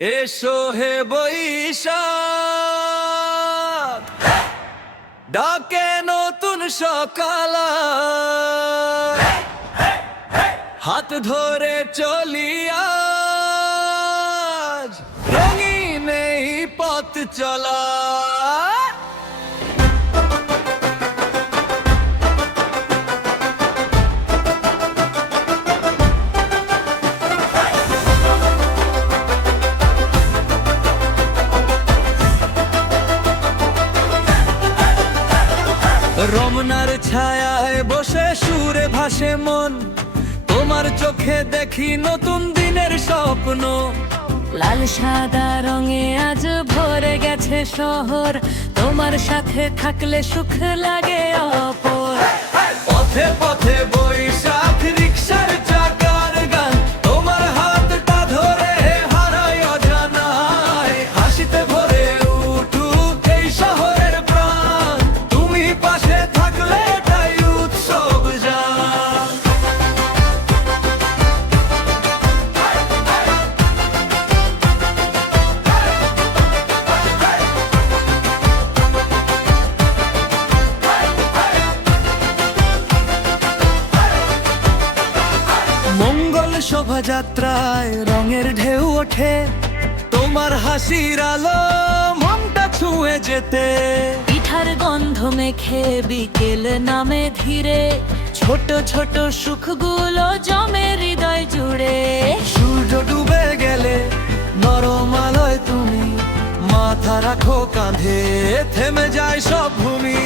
এসো হে বৈশাখ, ডাকে নতুন সকাল, হাত ধরে চলিয়া রঙিন এই পথ চলা। রমনার ছায়ায় বসে সুরে ভাসে মন, তোমার চোখে দেখি নতুন দিনের স্বপ্ন। লাল সাদা রঙে আজ ভরে গেছে শহর, তোমার সাথে থাকলে সুখ লাগে অপর। পথে পথে বৈশাখ, রিক্সার চাকার গান, তোমার হাতটা ধরে হারাই অজানায়। হাসিতে ভরে উঠুক এই শহরের প্রাণ, তুমি পাশে থাকলে তাই উৎসব যান। মঙ্গল শোভাযাত্রায় রঙের ঢেউ ওঠে, তোমার হাসির আলো মনটা ছুঁয়ে যেতে। পিঠার গন্ধ মেখে বিকেল নামে ধীরে, ছোট ছোট সুখগুলো জমে হৃদয় জুড়ে। সূর্য ডুবে গেলে নরম আলোয় তুমি মাথা রাখো কাঁধে, থেমে যায় সব ভূমি।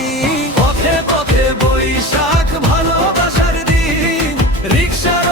পথে পথে বৈশাখ, ভালোবাসার দিন, রিক্সার